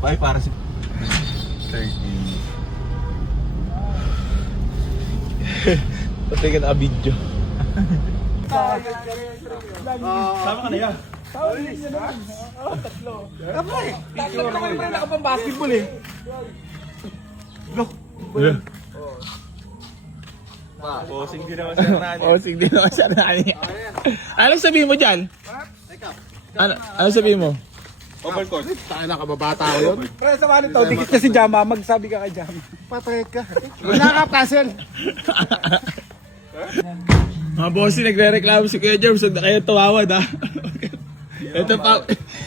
Ay, para si... 30. Patay ka na video. Sama ka na yan. Tatlo naman pre, nakapang-basketball eh. Posing din naman siya nani. Posing din naman siya nani. Ano sabihin mo dyan? Ano sabihin mo? Overcourt. Tayo na kababata ko yun. Pre, sama nito, dikit ka si Jama, magsabi ka kay Jama. Patay ka. Wala ka, Castle. Mga bossy, nagre-reklamo si Kuya Jerms, huwag na kayo tumawad ha.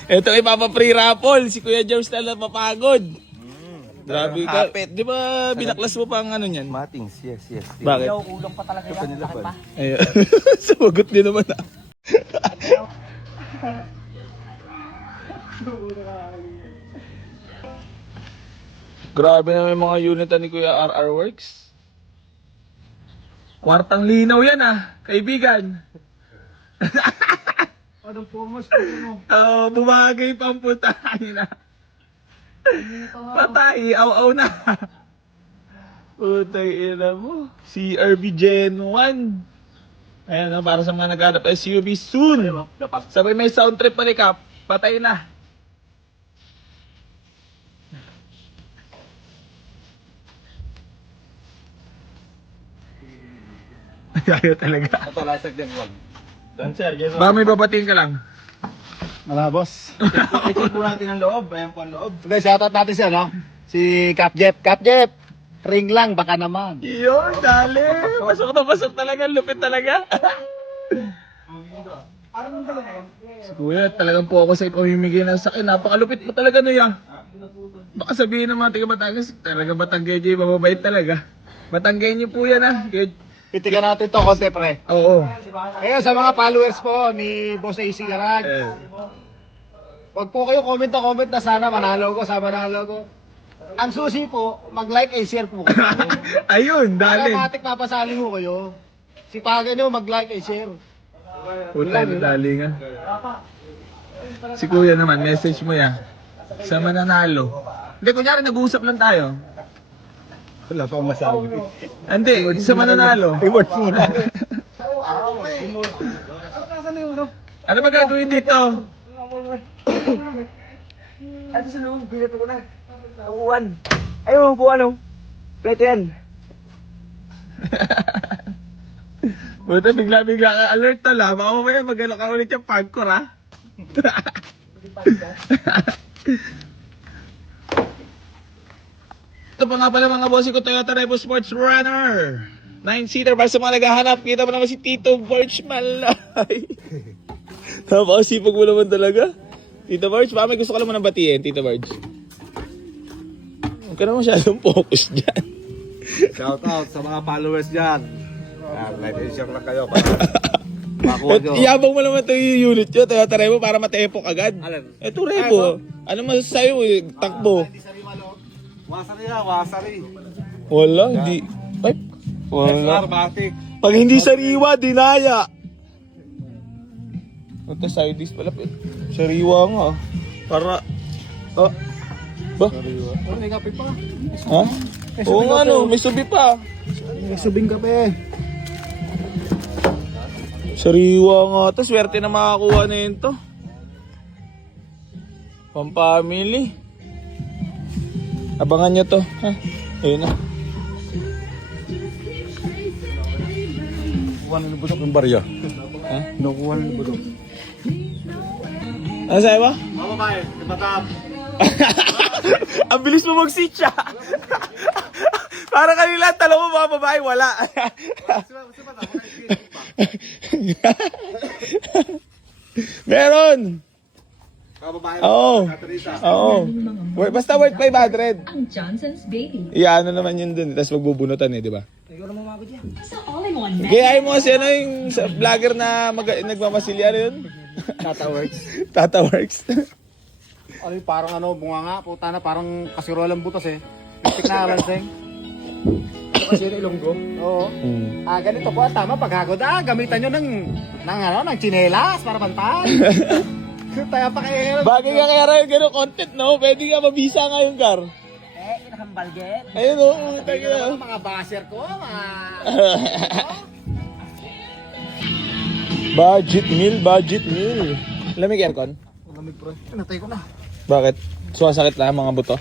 Ito ipapa-free raffle, si Kuya Jerms na lang mapagod. Grabe ka. Di ba binaklas mo pa ang ano niyan? Matings, yes. Bakit? Kulong pa talaga yan. Bakit pa? Ayun. Sumagot din naman ha. Grabe na may mga unitan ni Kuya RR Works. Kwartang linaw yan ah, kaibigan. Anong formos ko mo? Oo, bumagay pa ang putahin na. Patay, aw-aw na. Putay ina mo. CRV Gen 1. Ayan na, para sa mga naghanap SUV soon. Sabay may sound trip pa Kap. Patay na. Ayaw talaga. Ito, lasag din, wag. Sir, Baka may babatiin ka lang. Wala, boss. I-check po natin ang loob. Ayan po ang loob. Okay, shoutout natin siya, no? Si Cap Jeff. Cap Jeff! Ring lang, baka naman. Yun, dali. Pasok talaga, lupit talaga. Si Kuya, talagang po ako sa ipamimigay ng sakin. Napakalupit mo talaga na yan. Baka sabihin ng mga tiga Batangas, talaga Batanggay J, mababait talaga. Batanggay niyo po yan ah. Pitigan natin to, konti, pre. Oo. Ayun, sa mga followers po ni Boss AC Garage. Wag po kayo comment na sana manalo ko, sa manalo ko. Ang susi po, mag-like and share po kayo. Ayun, dali. Automatic papasali mo kayo. Sipagan nyo, mag-like and share. Puta, dali nga. Si Kuya naman, message mo yan. Sa mananalo. Hindi, kunyari nag-uusap lang tayo. Wala pa akong masabi. Hindi, sa mananalo. Reward muna. Ano ba gagawin dito? Ano sa loob? Binato ko na. Uwan. Ayun, po ano? Pwede yan. Buta, bigla-bigla ka alert tala. Baka mamaya magano ka ulit yung pagkor ha. Ito pa nga pala mga bossy ko, Toyota Revo Sports Runner. 9-seater, para sa mga naghahanap, kita mo naman si Tito Borch Malay. Napakasipag mo naman talaga. Tito Borch, baka may gusto ka naman ng batiin, Tito Borch. Huwag ka naman masyadong focus dyan. Shoutout sa mga followers dyan. Like and share lang kayo para makuha nyo. Iyabang mo naman ito yung unit nyo, Toyota Revo, para matepok agad. Alin? Ito Revo. Ano masasayo eh, takbo. Wasari. Wala, hindi. Ay, wala. Matic. Pag hindi sariwa, dinaya. Ito side disc pala. Sariwa nga. Para, ba? Oh, may kape pa. Ha? Oo nga no, may subi pa. May subing kape. Sariwa nga to, swerte na makakuha na yun to. Pampamily. Abangan nyo to, ha? Ayun na. Kuha na nabudok yung barya. Ha? Nakuha na nabudok. Ano sa'yo ba? Mga babae, ibatap. Ang bilis mo mag-sit siya. Para kanila, talo mo mga babae, wala. Meron. Mga babae, Oo. Teresa. Oo. Basta worth 500. Ang Johnson's Baby. Iya, ano naman yun dun. Tapos magbubunutan eh, di ba? Sa all-in-one method. Kaya mo kasi ano yung sa vlogger na nagmamasilya ano yun? Tata Works. Tata Works. Ano yung parang ano, bunga nga. Puta na, parang kasirolang butas eh. Pitik na lanseng. Ito kasi yung ilonggo. Oo. Ganito po. Tama, paghagod. Gamitan nyo ng tsinelas para pantay. Tayo pa kayo. Bagay ka kaya rin ganun content, no? Pwede ka mabisa nga yung car. Nakambalget. Ayun, oh. Tayo na. Mga baser ko, Budget meal. Lamig aircon? Lamig pre. Pinatay ko na. Bakit? Sumasakit lang mga buto?